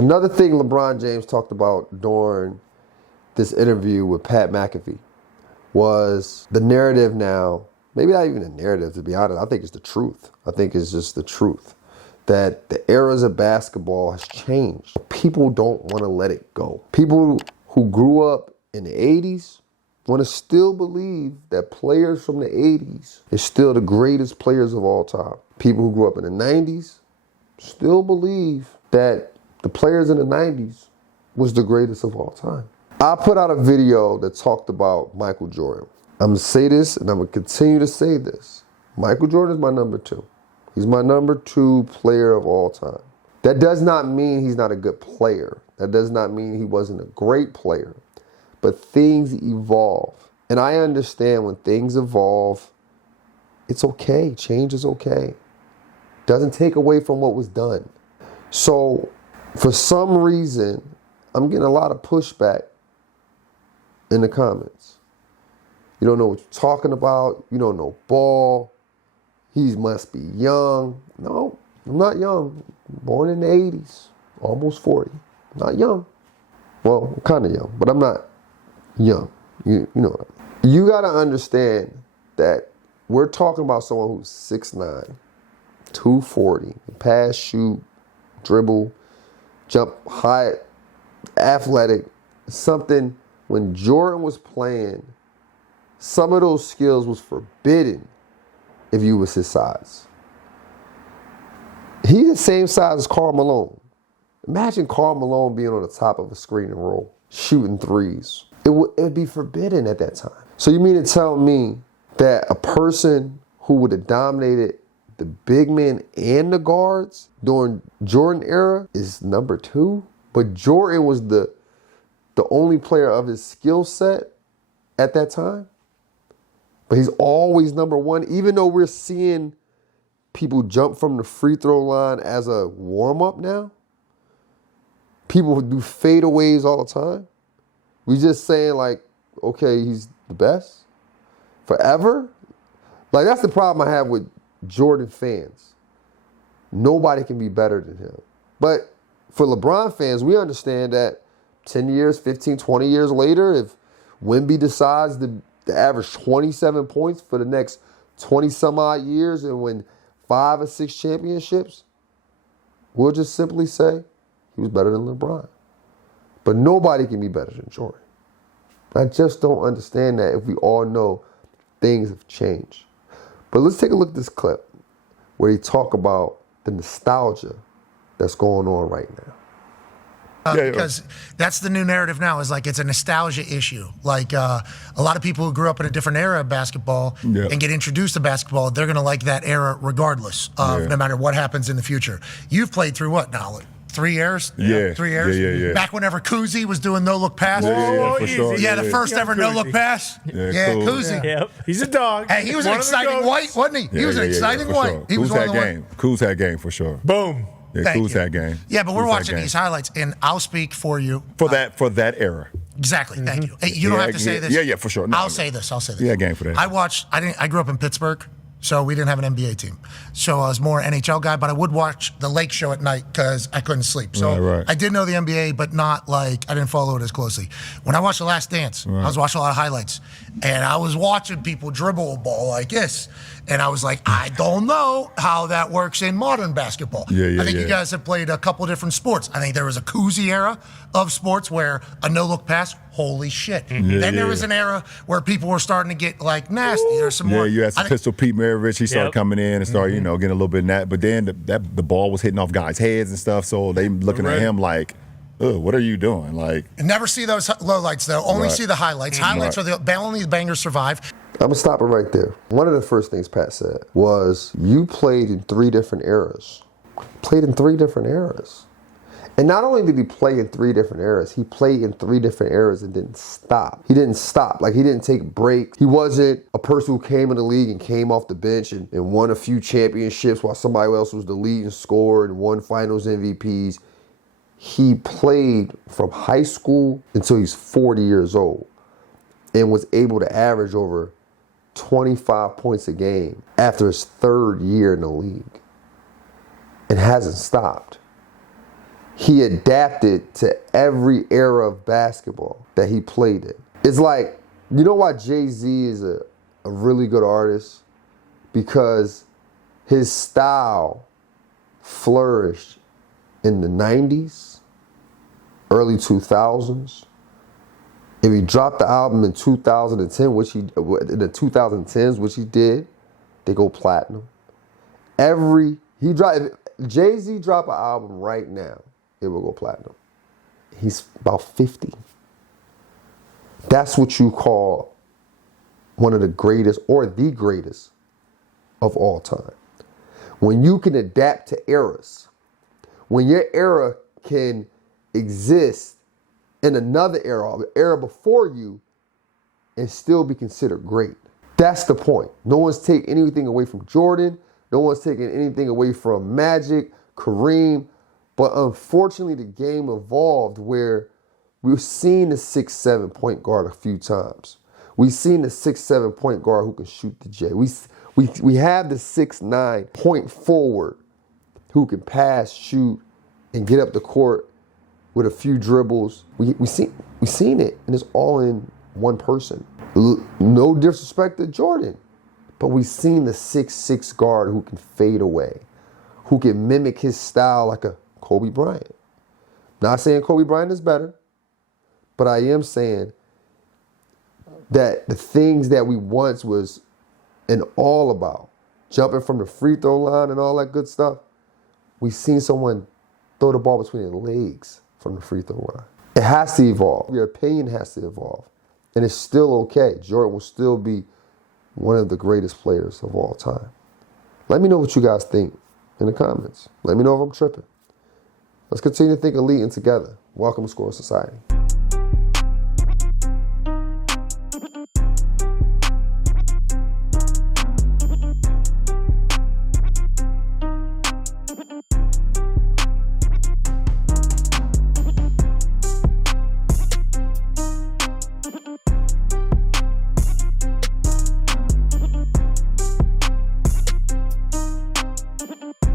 Another thing LeBron James talked about during this interview with Pat McAfee was the narrative now, maybe not even a narrative to be honest, I think it's the truth. I think it's just the truth that the eras of basketball has changed. People don't want to let it go. People who grew up in the 80s want to still believe that players from the 80s is still the greatest players of all time. People who grew up in the 90s still believe that the players in the 90s was the greatest of all time. I put out a video that talked about Michael Jordan. I'm going to say this and I'm going to continue to say this. Michael Jordan is my number 2. He's my number 2 player of all time. That does not mean he's not a good player. That does not mean he wasn't a great player. But things evolve. And I understand when things evolve, it's okay. Change is okay. Doesn't take away from what was done. So for some reason, I'm getting a lot of pushback in the comments. You don't know what you're talking about. You don't know ball. He must be young. No, I'm not young. Born in the 80s, almost 40. Not young. Well, I'm kind of young, but I'm not young. You know what I mean. You got to understand that we're talking about someone who's 6'9", 240, pass, shoot, dribble, jump high, athletic. Something when Jordan was playing, some of those skills was forbidden if you was his size. He's the same size as Karl Malone. Imagine Karl Malone being on the top of a screen and roll, shooting threes. It would be forbidden at that time. So you mean to tell me that a person who would have dominated the big men and the guards during Jordan era is number 2? But Jordan was the only player of his skill set at that time? But he's always number 1, even though we're seeing people jump from the free throw line as a warm-up now. People who do fadeaways all the time. We just saying like, okay, he's the best forever? Like that's the problem I have with Jordan fans. Nobody can be better than him. But for LeBron fans, we understand that 10 years, 15, 20 years later, if Wemby decides to average 27 points for the next 20 some odd years and win 5 or 6 championships, we'll just simply say he was better than LeBron. But nobody can be better than Jordan. I just don't understand that if we all know things have changed. But let's take a look at this clip where he talk about the nostalgia that's going on right now. Because that's the new narrative now, is like it's a nostalgia issue. Like a lot of people who grew up in a different era of basketball and get introduced to basketball, they're going to like that era regardless of no matter what happens in the future. You've played through what now? 3 years? Yeah. 3 years? Yeah. Back whenever Kuzi was doing no-look pass? Yeah, for sure. Yeah, the first ever no-look pass? Yeah, cool. Kuzi. Yep. He's a dog. Hey, he was an exciting white, wasn't he? He was an exciting white. Sure. He was Kuz had game. Kuz had game for sure. Boom. Yeah, Thank Kuz you. had game. Yeah, but we're Kuz watching had these game. highlights, and I'll speak for you. For that era. Exactly. Thank you. Hey, you don't have to say this. Yeah, for sure. No, I'll say this. Yeah, game for that. I grew up in Pittsburgh, so we didn't have an NBA team. So I was more NHL guy, but I would watch the Lake Show at night because I couldn't sleep. So Right. I did know the NBA, but not like, I didn't follow it as closely. When I watched The Last Dance, I was watching a lot of highlights, and I was watching people dribble a ball like this. And I was like, I don't know how that works in modern basketball. I think you guys have played a couple different sports. I think there was a Kuzi era of sports where a no-look pass, holy shit. Then there was an era where people were starting to get like nasty. There's some more. You had some Pistol Pete Maravich. He started coming in and started, getting a little bit in that. But then the ball was hitting off guys' heads and stuff. So they looking at him like, ugh, what are you doing? Like, never see those lowlights though. Only see the highlights. Highlights are only the bangers survive. I'm going to stop it right there. One of the first things Pat said was, you played in 3 different eras. Played in 3 different eras. And not only did he play in 3 different eras, he played in 3 different eras and didn't stop. He didn't stop. Like, he didn't take breaks. He wasn't a person who came in the league and came off the bench and won a few championships while somebody else was the leading scorer and won finals MVPs. He played from high school until he's 40 years old and was able to average over 25 points a game after his 3rd year in the league and hasn't stopped. he adapted to every era of basketball that he played in. It's like, you know why Jay-Z is a really good artist? Because his style flourished in the 90s, early 2000s. If he dropped the album in 2010, which he in the 2010s, which he did, they go platinum. Jay-Z drop an album right now, it will go platinum. He's about 50. That's what you call one of the greatest or the greatest of all time. When you can adapt to eras, when your era can exist in another era, the era before you, and still be considered great. That's the point. No one's taking anything away from Jordan. No one's taking anything away from Magic, Kareem. But unfortunately, the game evolved where we've seen the 6'7" point guard a few times. We've seen the 6'7" point guard who can shoot the J. We have the 6'9" point forward who can pass, shoot, and get up the court with a few dribbles. We've seen it, and it's all in one person. No disrespect to Jordan, but we've seen the 6'6" guard who can fade away, who can mimic his style like a Kobe Bryant. Not saying Kobe Bryant is better, but I am saying that the things that we once was and all about, jumping from the free throw line and all that good stuff, we've seen someone throw the ball between their legs from the free throw line. It has to evolve. Your opinion has to evolve. And it's still okay. Jordan will still be one of the greatest players of all time. Let me know what you guys think in the comments. Let me know if I'm tripping. Let's continue to think elite and together. Welcome to Score Society.